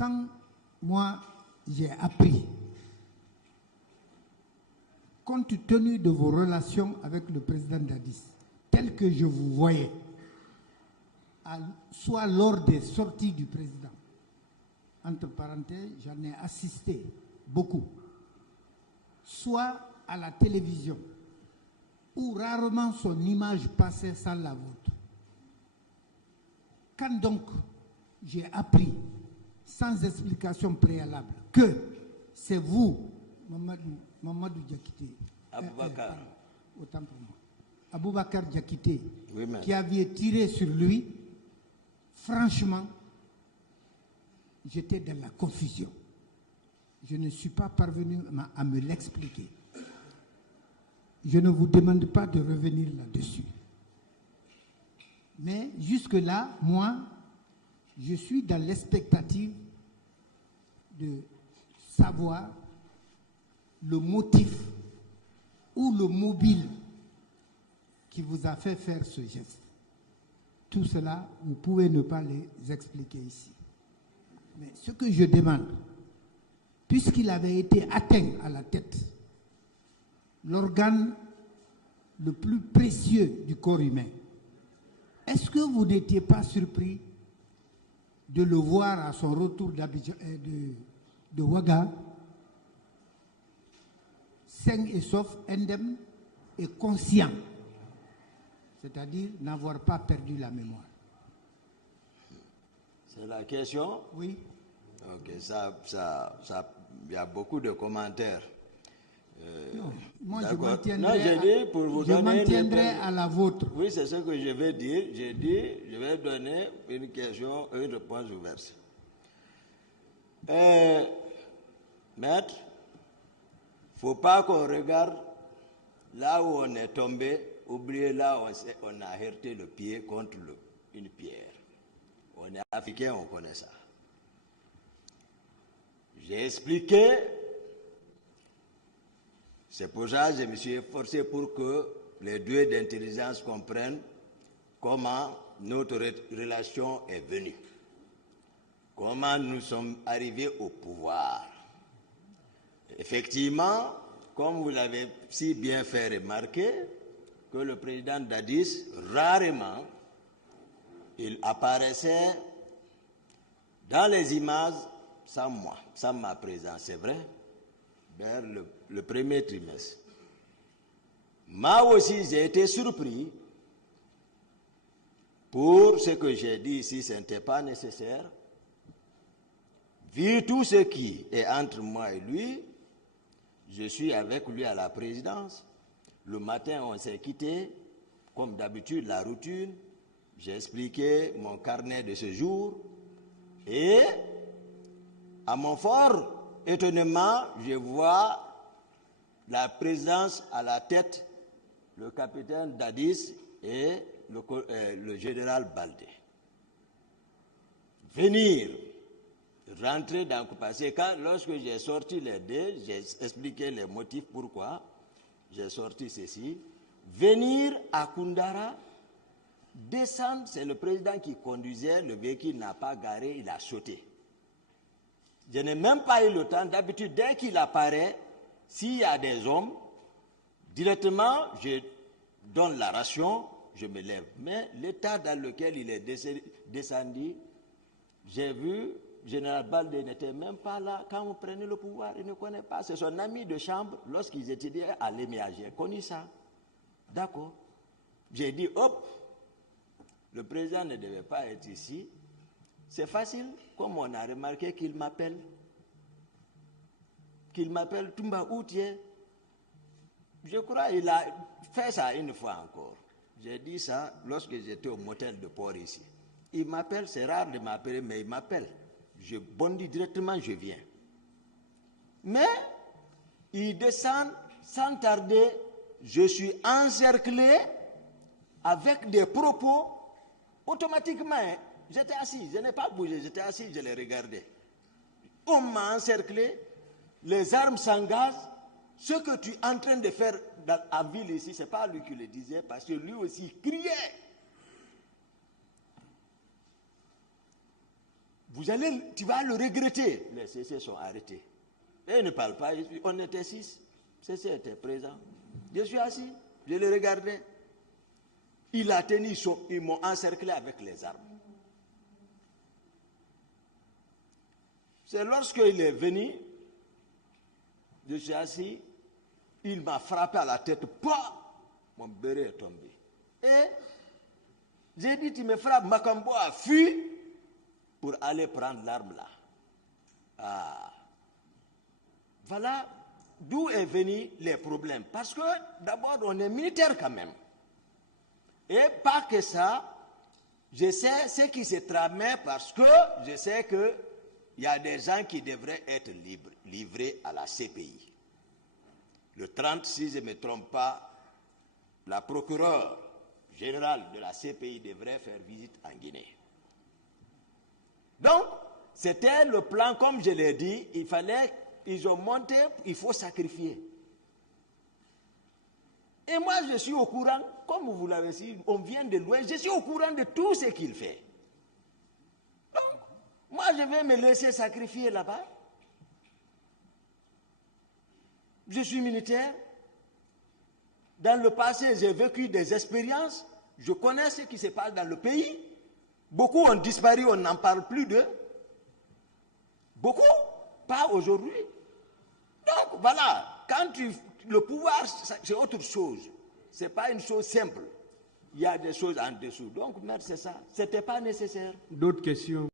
quand moi j'ai appris, compte tenu de vos relations avec le président Dadis, tel que je vous voyais, soit lors des sorties du président, entre parenthèses, j'en ai assisté beaucoup, soit à la télévision, où rarement son image passait sans la vôtre. Quand donc j'ai appris, sans explication préalable, que c'est vous, Mamadou Diakité, Aboubakar, autant pour moi, Aboubakar Diakité, oui, qui aviez tiré sur lui, franchement, j'étais dans la confusion. Je ne suis pas parvenu à me l'expliquer. Je ne vous demande pas de revenir là-dessus. Mais jusque-là, moi, je suis dans l'expectative de savoir le motif ou le mobile qui vous a fait faire ce geste. Tout cela, vous pouvez ne pas les expliquer ici. Mais ce que je demande, puisqu'il avait été atteint à la tête, l'organe le plus précieux du corps humain, est-ce que vous n'étiez pas surpris de le voir à son retour de Ouaga, sain et sauf, indemne et conscient, c'est-à-dire n'avoir pas perdu la mémoire? C'est la question? Oui. Ok, il y a beaucoup de commentaires. Non, moi je m'en tiendrai à la vôtre. Oui, c'est ce que je vais dire. J'ai dit, je vais donner une question, une réponse ouverte. Maître, il ne faut pas qu'on regarde là où on est tombé, oublier là où on a heurté le pied contre une pierre. On est africain, on connaît ça. J'ai expliqué. C'est pour ça que je me suis efforcé pour que les deux d'intelligence comprennent comment notre relation est venue, comment nous sommes arrivés au pouvoir. Effectivement, comme vous l'avez si bien fait remarquer, que le président Dadis, rarement, il apparaissait dans les images sans moi, sans ma présence, c'est vrai, vers le premier trimestre. Moi aussi, j'ai été surpris. Pour ce que j'ai dit ici, ce n'était pas nécessaire. Vu tout ce qui est entre moi et lui, je suis avec lui à la présidence. Le matin, on s'est quitté. Comme d'habitude, la routine. J'ai expliqué mon carnet de ce jour. Et, à mon fort étonnement, je vois la présidence à la tête, le capitaine Dadis et le général Baldé. Venir, rentrer dans le passé. Lorsque j'ai sorti les deux, j'ai expliqué les motifs pourquoi j'ai sorti ceci. Venir à Koundara, descendre, c'est le président qui conduisait, le véhicule n'a pas garé, il a sauté. Je n'ai même pas eu le temps. D'habitude, dès qu'il apparaît, s'il y a des hommes, directement, je donne la ration, je me lève. Mais l'état dans lequel il est descendu, j'ai vu, général Baldé n'était même pas là quand on prenait le pouvoir, il ne connaît pas. C'est son ami de chambre, lorsqu'ils étaient à l'EMIA, j'ai connu ça. D'accord. J'ai dit, hop, le président ne devait pas être ici. C'est facile, comme on a remarqué qu'il m'appelle. Qu'il m'appelle Toumba Outier. Je crois qu'il a fait ça une fois encore. J'ai dit ça lorsque j'étais au motel de port ici. Il m'appelle, c'est rare de m'appeler, mais il m'appelle. Je bondis directement, je viens. Mais, il descend sans tarder, je suis encerclé avec des propos automatiquement. J'étais assis, je n'ai pas bougé, j'étais assis, je les regardais. On m'a encerclé, les armes s'engagent. Ce que tu es en train de faire dans la ville ici, ce n'est pas lui qui le disait, parce que lui aussi criait. tu vas le regretter. Les CC sont arrêtés. Et ils ne parlent pas. On était 6. CC était présent. Je suis assis. Je le regardais. Il a tenu, ils m'ont encerclé avec les armes. C'est lorsqu'il est venu, je suis assis, il m'a frappé à la tête. Mon béret est tombé. Et j'ai dit, tu me frappes, Makambo a fui pour aller prendre l'arme là. Ah. Voilà d'où est venu les problèmes. Parce que d'abord, on est militaire quand même. Et pas que ça, je sais ce qui se tramait parce que je sais qu'il y a des gens qui devraient être livrés à la CPI. Le 30, si je ne me trompe pas, la procureure générale de la CPI devrait faire visite en Guinée. Donc, c'était le plan, comme je l'ai dit, ils ont monté, il faut sacrifier. Et moi, je suis au courant, comme vous l'avez dit, on vient de loin, je suis au courant de tout ce qu'il fait. Donc, moi, je vais me laisser sacrifier là-bas. Je suis militaire. Dans le passé, j'ai vécu des expériences. Je connais ce qui se passe dans le pays. Beaucoup ont disparu, on n'en parle plus d'eux. Beaucoup, pas aujourd'hui. Donc, voilà, le pouvoir, c'est autre chose. Ce n'est pas une chose simple. Il y a des choses en dessous. Donc, c'est ça. Ce n'était pas nécessaire. D'autres questions?